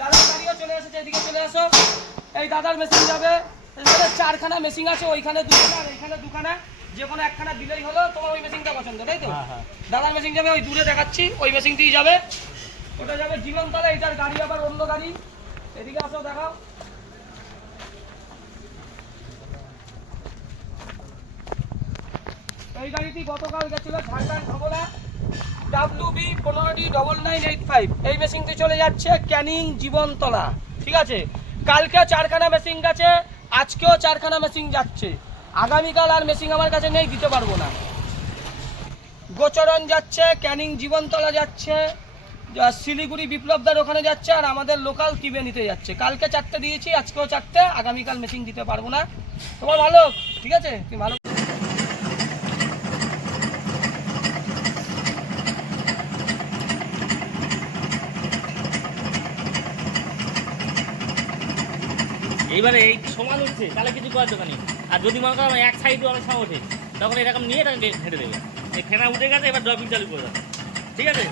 দাদার গাড়িও চলে এসেছে, এদিকে চলে আসো। এই দাদার মেশিন যাবে, চারখানা মেশিন আছে, ওইখানে দুখানা আর এইখানে দুখানা, যে কোনো একখানা দিলেই হলো। তোমার ওই মেশিনটা পছন্দ, তাই তো? দাদার মেশিন যাবে ওই দূরে দেখাচ্ছি, ওই মেশিনটিই যাবে। ওটা যাবে জীবনতলা, এটার গাড়ি আবার অন্য গাড়ি। এদিকে আসো, দেখাও। এই গাড়িটি গতকাল গেছিল ঝাড়গ্রাম ধবলা WB15D9985। এই মেশিনটি চলে যাচ্ছে ক্যানিং জীবনতলা, ঠিক আছে? কালকে চারখানা মেশিন গেছে, আজকেও চারখানা মেশিন যাচ্ছে। আগামীকাল আর মেশিন আমার কাছে নেই, দিতে পারবো না। গোচরণ যাচ্ছে, ক্যানিং জীবনতলা যাচ্ছে, শিলিগুড়ি বিপ্লবদার ওখানে যাচ্ছে, আর আমাদের লোকাল ত্রিবেণীতে যাচ্ছে। কালকে 4টে দিয়েছি, আজকেও 4টে, আগামীকাল মেশিন দিতে পারবো না। তোমার ভালো, ঠিক আছে? তুমি ভালো। এইবারে এই সমান উঠছে তাহলে কিছু করার দোকানে। আর যদি মনে করো এক সাইডে অনেক সময় ওঠে, তখন এরকম নিয়ে এটাকে ঘেঁটে দেবে। এই ফেনা উঠে গেছে, এবার ড্রপিং চালু করে দেবে, ঠিক আছে?